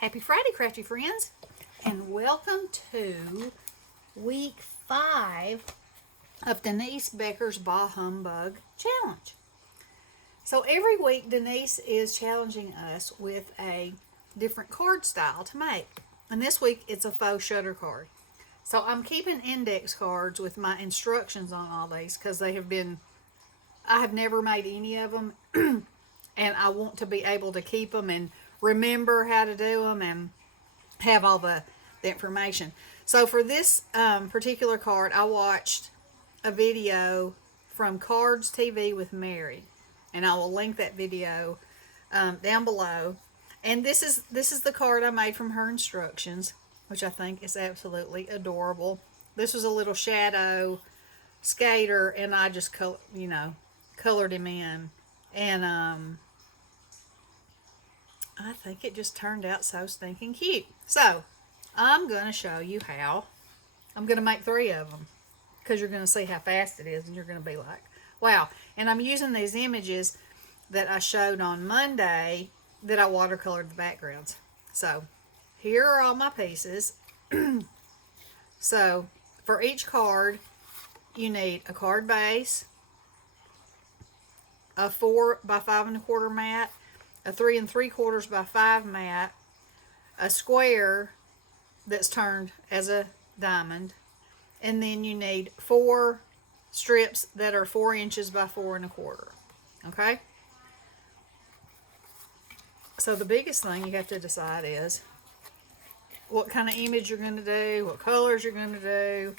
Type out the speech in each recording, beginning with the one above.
Happy Friday, Crafty Friends, and welcome to week 5 of Denise Becker's Bah Humbug Challenge. So every week Denise is challenging us with a different card style to make. And this week it's a faux shutter card. So I'm keeping index cards with my instructions on all these because I have never made any of them and I want to be able to keep them and remember how to do them and have all the information. So for this particular card, I watched a video from Cards TV with Mary, and I will link that video down below. And this is the card I made from her instructions, which I think is absolutely adorable. This was a little shadow skater, and I just colored him in, and I think it just turned out so stinking cute. So, I'm going to show you how. I'm going to make 3 of them because you're going to see how fast it is and you're going to be like, wow. And I'm using these images that I showed on Monday that I watercolored the backgrounds. So, here are all my pieces. So, for each card, you need a card base, a 4 by 5 1/4 mat, a 3 3/4 by 5 mat, a square that's turned as a diamond, and then you need 4 strips that are 4 inches by 4 1/4. Okay? So the biggest thing you have to decide is what kind of image you're going to do, what colors you're going to do,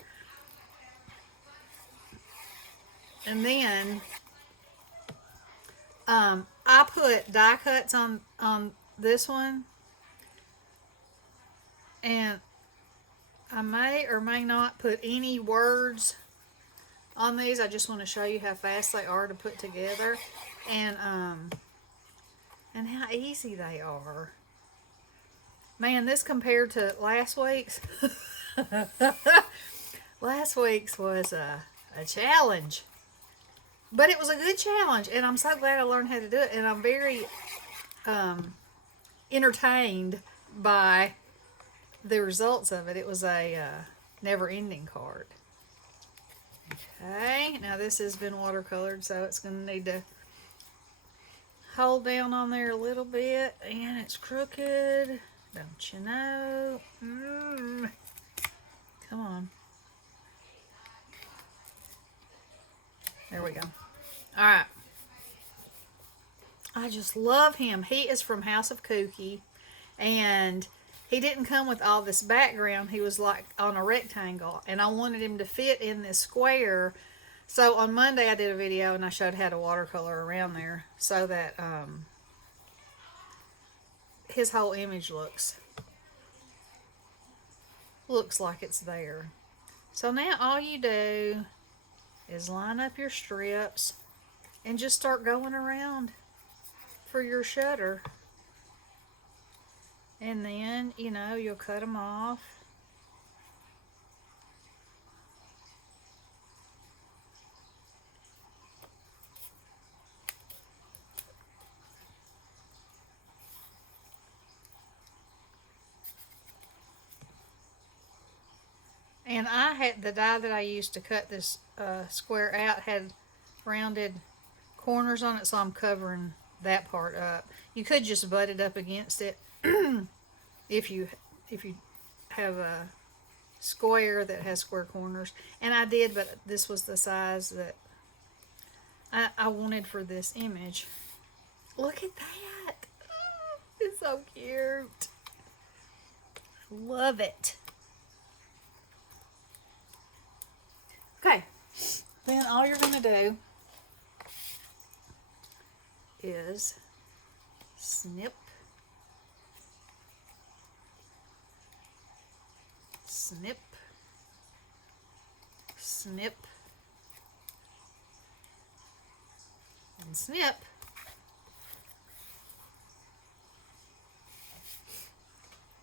and then I put die cuts on this one, and I may or may not put any words on these. I just want to show you how fast they are to put together, and how easy they are. Man, this compared to last week's, last week's was a challenge. But it was a good challenge, and I'm so glad I learned how to do it, and I'm very entertained by the results of it. It was a never-ending card. Okay, now this has been watercolored, so it's going to need to hold down on there a little bit, and it's crooked, don't you know? Come on. There we go. All right. I just love him. He is from House of Kooky, and he didn't come with all this background. He was like on a rectangle, and I wanted him to fit in this square. So on Monday I did a video and I showed how to watercolor around there so that his whole image looks like it's there. So now all you do is line up your strips and just start going around for your shutter. And then, you'll cut them off. And I had the die that I used to cut this square out had rounded corners on it, so I'm covering that part up. You could just butt it up against it if you have a square that has square corners. And I did, but this was the size that I wanted for this image. Look at that. Oh, it's so cute. Love it. Okay, then all you're going to do is snip, snip, snip, and snip.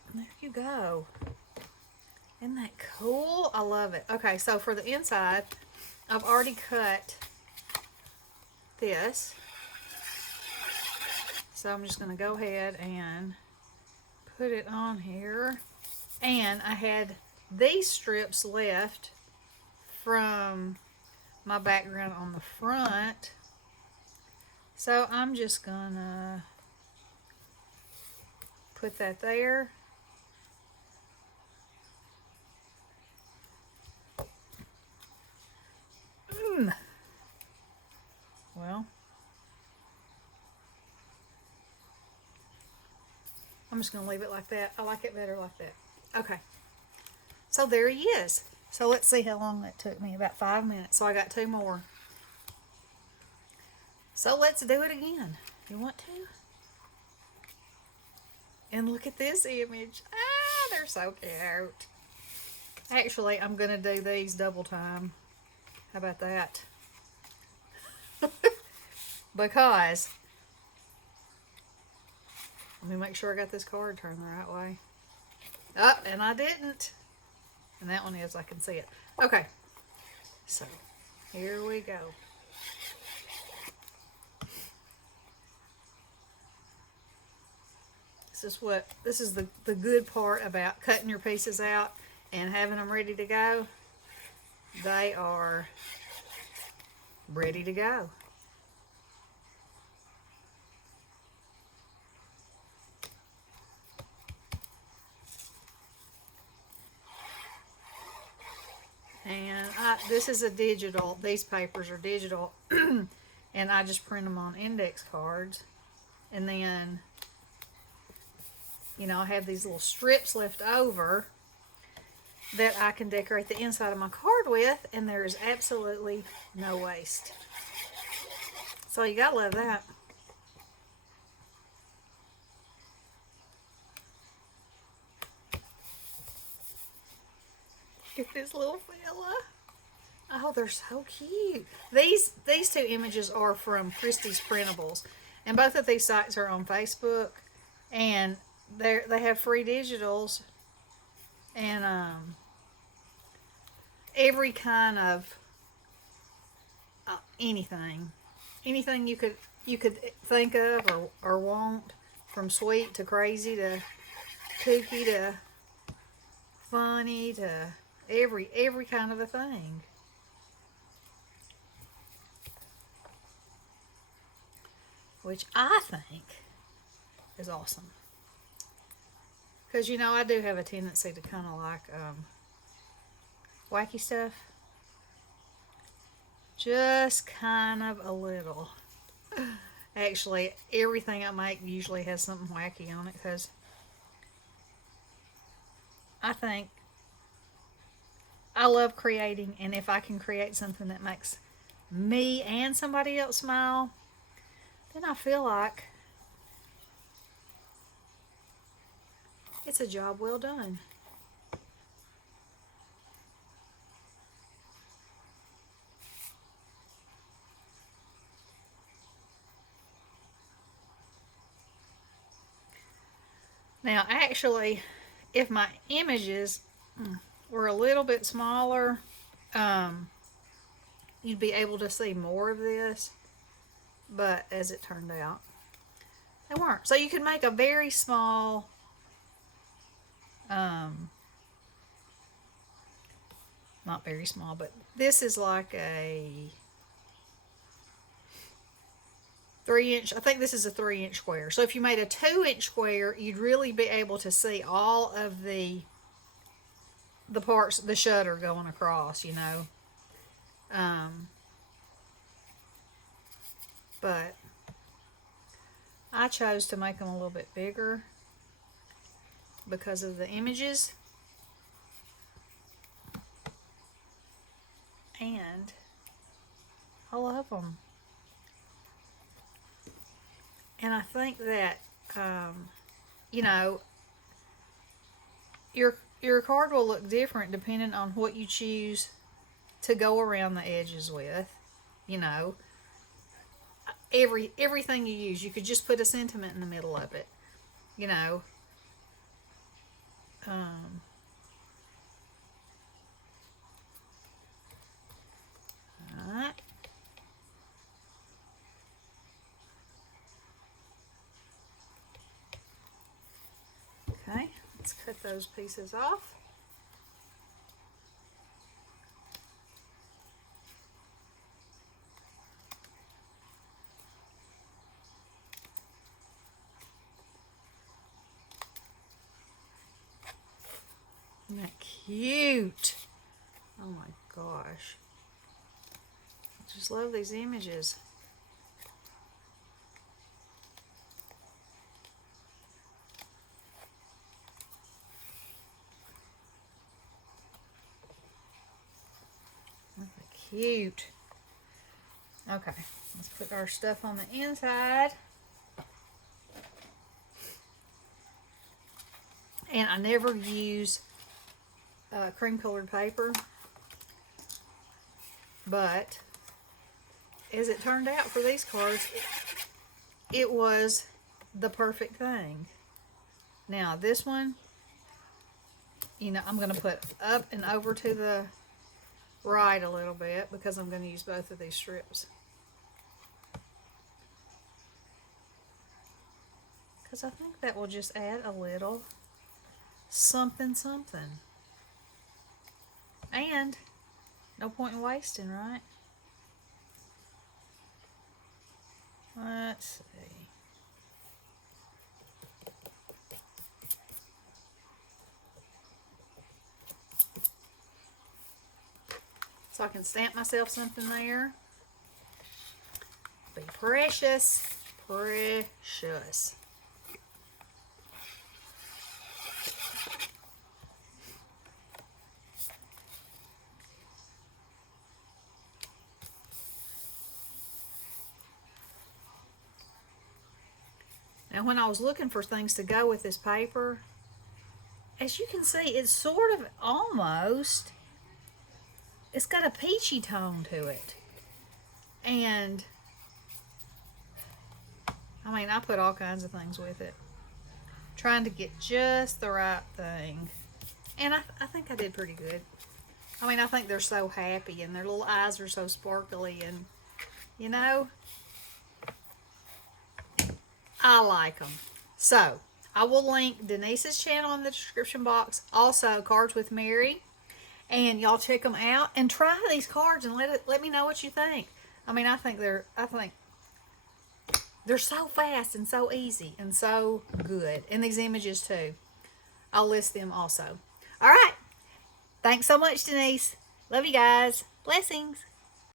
And there you go. Isn't that cool? I love it. Okay, so for the inside, I've already cut this. So I'm just going to go ahead and put it on here. And I had these strips left from my background on the front. So I'm just gonna put that there. Well, I'm just going to leave it like that. I like it better like that. Okay. So there he is. So let's see how long that took me. About 5 minutes. So I got 2 more. So let's do it again. You want to? And look at this image. Ah, they're so cute. Actually, I'm going to do these double time. How about that? Because, let me make sure I got this card turned the right way. Oh, and I didn't. And that one is, I can see it. Okay. So, here we go. This is the good part about cutting your pieces out and having them ready to go. They are ready to go. And this is a digital, these papers are digital, and I just print them on index cards. And then, you know, I have these little strips left over that I can decorate the inside of my card with, and there is absolutely no waste. So you gotta love that. Look at this little fella. Oh, they're so cute. These 2 images are from Kristis Printables, and both of these sites are on Facebook, and they have free digitals, and every kind of anything you could think of or want, from sweet to crazy to kooky to funny to every kind of a thing. Which I think is awesome. Because, you know, I do have a tendency to kind of like wacky stuff. Just kind of a little. Actually, everything I make usually has something wacky on it, because I think I love creating, and if I can create something that makes me and somebody else smile, then I feel like it's a job well done. Now, actually, if my images were a little bit smaller, you'd be able to see more of this. But as it turned out, they weren't. So you could make a very small not very small, but this is like a 3-inch, I think this is a 3-inch square. So if you made a 2-inch square, you'd really be able to see all of the parts, the shutter going across, you know. But I chose to make them a little bit bigger because of the images. And I love them. And I think that, you know, your card will look different depending on what you choose to go around the edges with. You know, everything you use, you could just put a sentiment in the middle of it. You know, alright. Okay. let's cut those pieces off. Isn't that cute? Oh my gosh. I just love these images. Cute. Okay, let's put our stuff on the inside. And I never use cream colored paper, but as it turned out for these cards, it was the perfect thing. Now this one, you know, I'm going to put up and over to the right a little bit because I'm going to use both of these strips. Because I think that will just add a little something. And no point in wasting, right? Let's see. So I can stamp myself something there. Be precious, precious. Now when I was looking for things to go with this paper, as you can see, it's sort of almost, it's got a peachy tone to it. And I mean, I put all kinds of things with it, trying to get just the right thing. And I think I did pretty good. I mean, I think they're so happy and their little eyes are so sparkly, and you know, I like them. So I will link Denise's channel in the description box. Also, Cards with Mary. And y'all check them out and try these cards and let me know what you think. I mean, I think they're so fast and so easy and so good. And these images too. I'll list them also. All right. Thanks so much, Denise. Love you guys. Blessings.